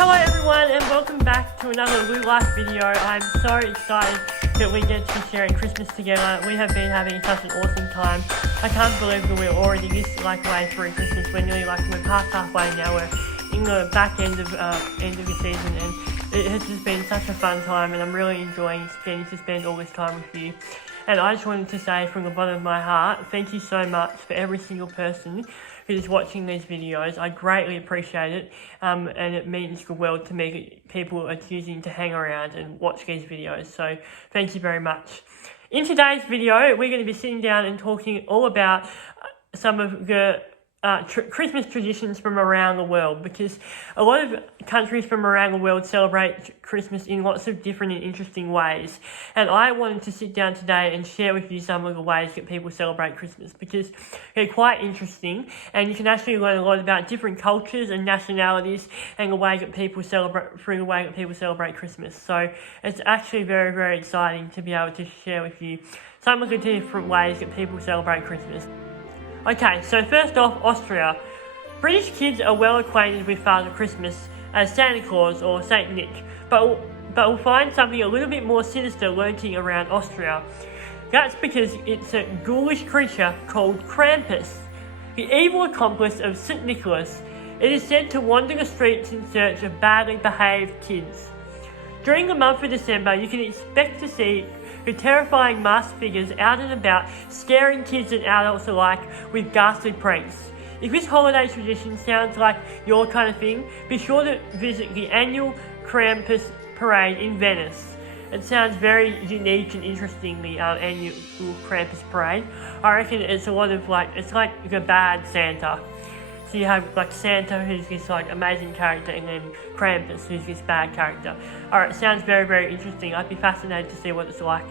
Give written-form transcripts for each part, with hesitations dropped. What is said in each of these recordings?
Hello everyone and welcome back to another Lewlyfe video. I'm so excited that we get to be sharing Christmas together. We have been having such an awesome time. I can't believe that we're already this way through Christmas. We're past halfway now. We're in the back end of the season and it has just been such a fun time and I'm really enjoying getting to spend all this time with you. And I just wanted to say from the bottom of my heart, thank you so much for every single person who is watching these videos. I greatly appreciate it, and it means the world to me that people are choosing to hang around and watch these videos. So thank you very much. In today's video, we're going to be sitting down and talking all about some of the Christmas traditions from around the world, because a lot of countries from around the world celebrate Christmas in lots of different and interesting ways, and I wanted to sit down today and share with you some of the ways that people celebrate Christmas, because they're quite interesting and you can actually learn a lot about different cultures and nationalities and the way that people celebrate Christmas. So it's actually very, very exciting to be able to share with you some of the different ways that people celebrate Christmas. Okay, so first off, Austria. British kids are well acquainted with Father Christmas as Santa Claus or Saint Nick, but we'll find something a little bit more sinister lurking around Austria. That's because it's a ghoulish creature called Krampus, the evil accomplice of St. Nicholas. It is said to wander the streets in search of badly behaved kids. During the month of December, you can expect to see the terrifying masked figures out and about, scaring kids and adults alike with ghastly pranks. If this holiday tradition sounds like your kind of thing, be sure to visit the annual Krampus parade in Venice. It sounds very unique and interesting, the annual Krampus parade. I reckon it's a lot of it's like the bad Santa. So you have Santa, who's this amazing character, and then Krampus, who's this bad character. Alright, sounds very, very interesting. I'd be fascinated to see what it's like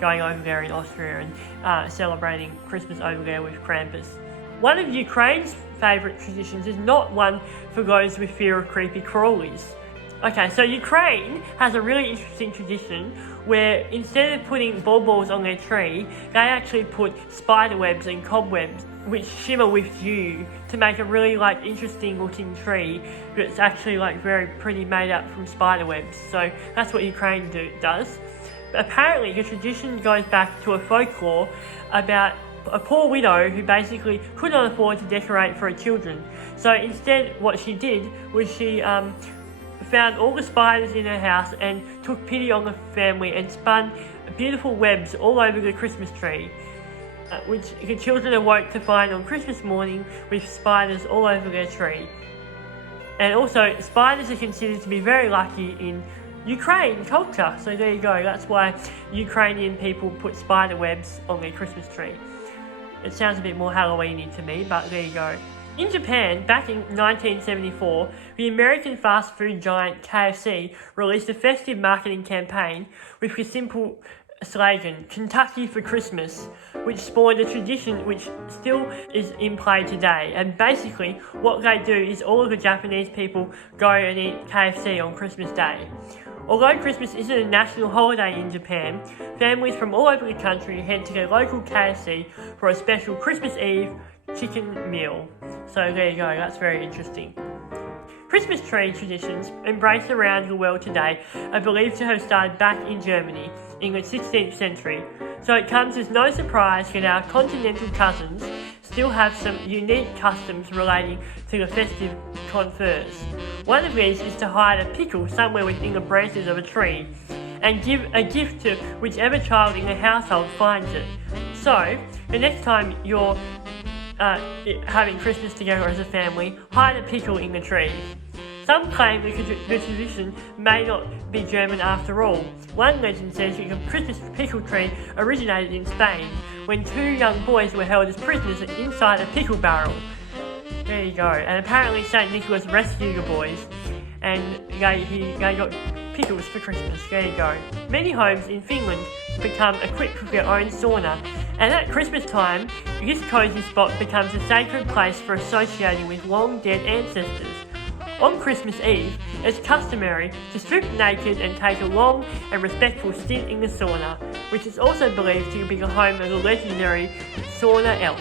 going over there in Austria and celebrating Christmas over there with Krampus. One of Ukraine's favourite traditions is not one for those with fear of creepy crawlies. Okay, so Ukraine has a really interesting tradition where instead of putting balls on their tree, they actually put spider webs and cobwebs which shimmer with dew to make a really interesting looking tree that's actually very pretty, made up from spider webs. So that's what Ukraine does. But apparently the tradition goes back to a folklore about a poor widow who basically could not afford to decorate for her children. So instead what she did was she found all the spiders in her house and took pity on the family and spun beautiful webs all over the Christmas tree, which the children awoke to find on Christmas morning with spiders all over their tree. And also, spiders are considered to be very lucky in Ukraine culture, so there you go. That's why Ukrainian people put spider webs on their Christmas tree. It sounds a bit more Halloween-y to me, but there you go. In Japan, back in 1974, the American fast food giant KFC released a festive marketing campaign with the simple slogan, "Kentucky for Christmas," which spawned a tradition which still is in play today. And basically, what they do is all of the Japanese people go and eat KFC on Christmas Day. Although Christmas isn't a national holiday in Japan, families from all over the country head to their local KFC for a special Christmas Eve chicken meal. So there you go, that's very interesting. Christmas tree traditions embraced around the world today are believed to have started back in Germany in the 16th century, so it comes as no surprise that our continental cousins still have some unique customs relating to the festive confers. One of these is to hide a pickle somewhere within the branches of a tree and give a gift to whichever child in the household finds it. So, the next time you're having Christmas together as a family, hide a pickle in the tree. Some claim that the tradition may not be German after all. One legend says that the Christmas pickle tree originated in Spain, when two young boys were held as prisoners inside a pickle barrel. There you go. And apparently St. Nicholas rescued the boys, and they got pickles for Christmas. There you go. Many homes in Finland become equipped with their own sauna, and at Christmas time, this cosy spot becomes a sacred place for associating with long dead ancestors. On Christmas Eve, it's customary to strip naked and take a long and respectful stint in the sauna, which is also believed to be the home of the legendary sauna elf.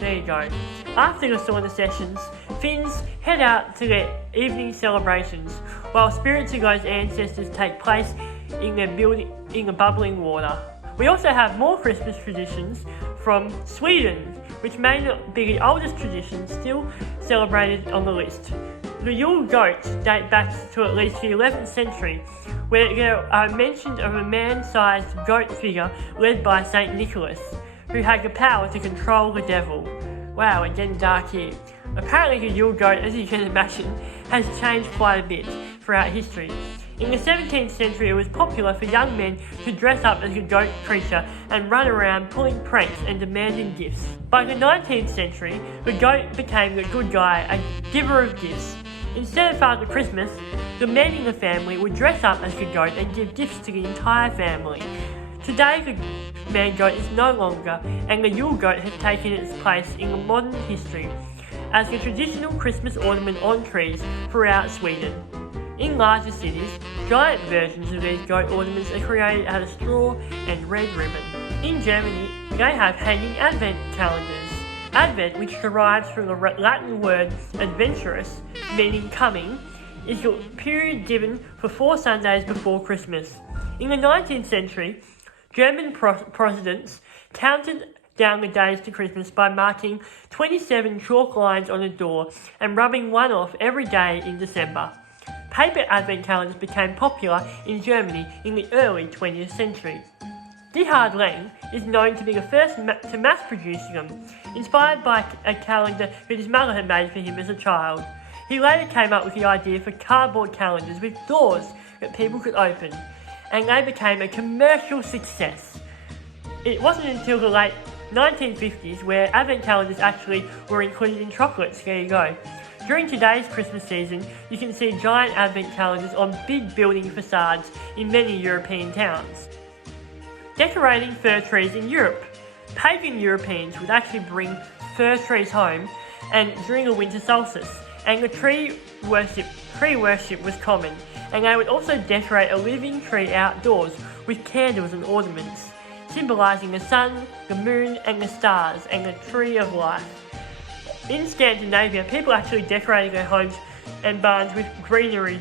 There you go. After the sauna sessions, Finns head out to their evening celebrations, while spirits of those ancestors take place in the bubbling water. We also have more Christmas traditions from Sweden, which may not be the oldest tradition still celebrated on the list. The Yule goats date back to at least the 11th century, where there are mentions of a man-sized goat figure led by Saint Nicholas, who had the power to control the devil. Wow, it's getting dark here. Apparently the Yule goat, as you can imagine, has changed quite a bit throughout history. In the 17th century, it was popular for young men to dress up as a goat creature and run around pulling pranks and demanding gifts. By the 19th century, the goat became the good guy, a giver of gifts. Instead of Father Christmas, the men in the family would dress up as the goat and give gifts to the entire family. Today, the man goat is no longer, and the Yule goat has taken its place in the modern history as the traditional Christmas ornament on trees throughout Sweden. In larger cities, giant versions of these goat ornaments are created out of straw and red ribbon. In Germany, they have hanging advent calendars. Advent, which derives from the Latin word adventurous, meaning coming, is the period given for 4 Sundays before Christmas. In the 19th century, German Protestants counted down the days to Christmas by marking 27 chalk lines on a door and rubbing one off every day in December. Paper advent calendars became popular in Germany in the early 20th century. Gerhard Lang is known to be the first to mass produce them, inspired by a calendar that his mother had made for him as a child. He later came up with the idea for cardboard calendars with doors that people could open, and they became a commercial success. It wasn't until the late 1950s where advent calendars actually were included in chocolates. There you go. During today's Christmas season, you can see giant advent calendars on big building facades in many European towns. Decorating fir trees in Europe. Pagan Europeans would actually bring fir trees home and during the winter solstice, and the tree worship was common, and they would also decorate a living tree outdoors with candles and ornaments, symbolising the sun, the moon and the stars, and the tree of life. In Scandinavia, people actually decorated their homes and barns with greenery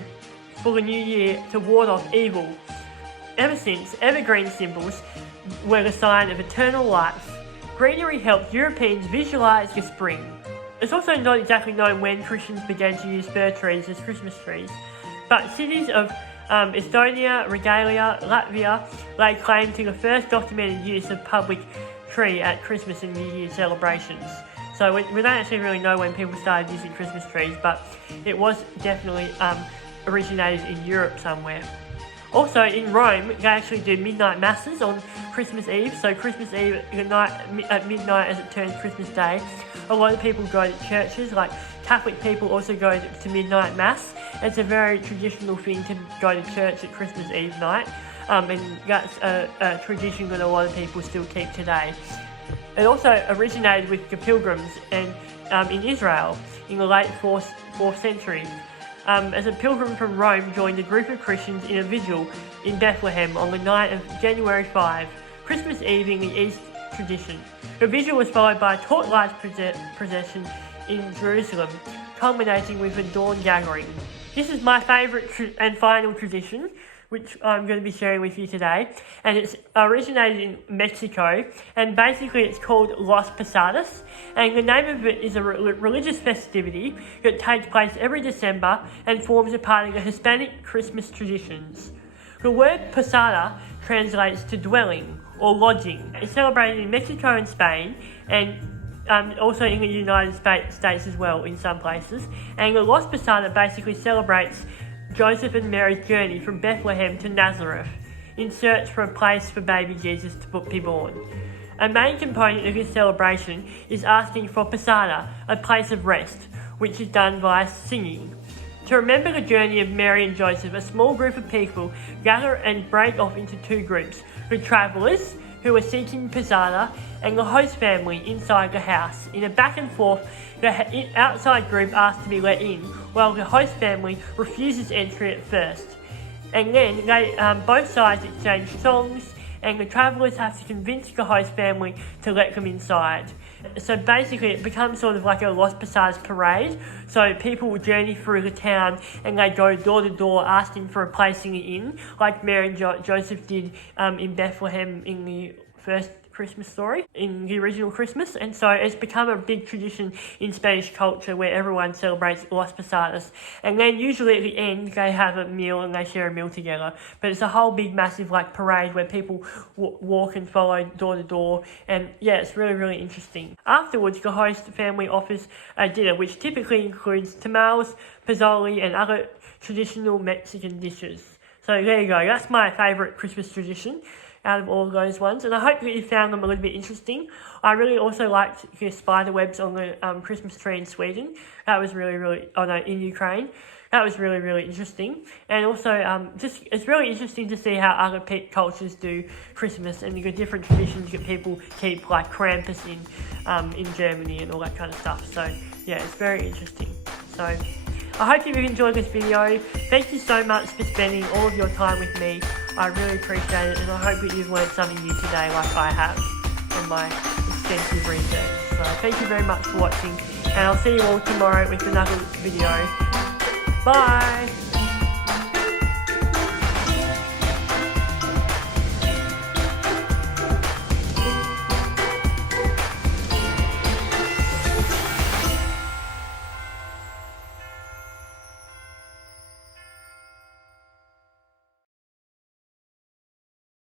for the new year to ward off evil. Ever since, evergreen symbols were the sign of eternal life. Greenery helped Europeans visualise the spring. It's also not exactly known when Christians began to use fir trees as Christmas trees, but cities of Estonia, Regalia, Latvia lay claim to the first documented use of public tree at Christmas and New Year celebrations. So we don't actually really know when people started using Christmas trees, but it was definitely originated in Europe somewhere. Also in Rome, they actually do midnight masses on Christmas Eve. So Christmas Eve at midnight as it turns Christmas Day. A lot of people go to churches, like Catholic people also go to midnight mass. It's a very traditional thing to go to church at Christmas Eve night. And that's a tradition that a lot of people still keep today. It also originated with the pilgrims and in Israel in the late 4th century. As a pilgrim from Rome joined a group of Christians in a vigil in Bethlehem on the night of January 5, Christmas Eve in the East tradition. The vigil was followed by a torchlight procession in Jerusalem, culminating with a dawn gathering. This is my favourite and final tradition, which I'm going to be sharing with you today, and it's originated in Mexico, and basically it's called Las Posadas, and the name of it is a religious festivity that takes place every December and forms a part of the Hispanic Christmas traditions. The word posada translates to dwelling or lodging. It's celebrated in Mexico and Spain, and also in the United States as well in some places, and the Las Posadas basically celebrates Joseph and Mary's journey from Bethlehem to Nazareth in search for a place for baby Jesus to be born. A main component of this celebration is asking for posada, a place of rest, which is done via singing. To remember the journey of Mary and Joseph, a small group of people gather and break off into 2 groups: the travellers, who are seeking posada, and the host family inside the house. In a back and forth, the outside group asks to be let in, while the host family refuses entry at first. And then both sides exchange songs and the travellers have to convince the host family to let them inside. So basically it becomes sort of like a Los Passadas parade. So people will journey through the town and they go door to door asking for a place in the inn, like Mary and Joseph did in Bethlehem in the first Christmas story, in the original Christmas. And so it's become a big tradition in Spanish culture where everyone celebrates Los Posadas, and then usually at the end they have a meal and they share a meal together. But it's a whole big massive like parade where people walk and follow door to door, and yeah, it's really, really interesting. Afterwards, the host family offers a dinner which typically includes tamales, pozole and other traditional Mexican dishes. So there you go, that's my favourite Christmas tradition out of all those ones, and I hope that you found them a little bit interesting. I really also liked the spider webs on the Christmas tree in Sweden. That was really, in Ukraine. That was really, really interesting. And also, it's really interesting to see how other cultures do Christmas and the different traditions that people keep, like Krampus in Germany and all that kind of stuff. So yeah, it's very interesting. So I hope you've enjoyed this video. Thank you so much for spending all of your time with me. I really appreciate it, and I hope that you've learned something new today like I have from my extensive research. So thank you very much for watching, and I'll see you all tomorrow with another video. Bye!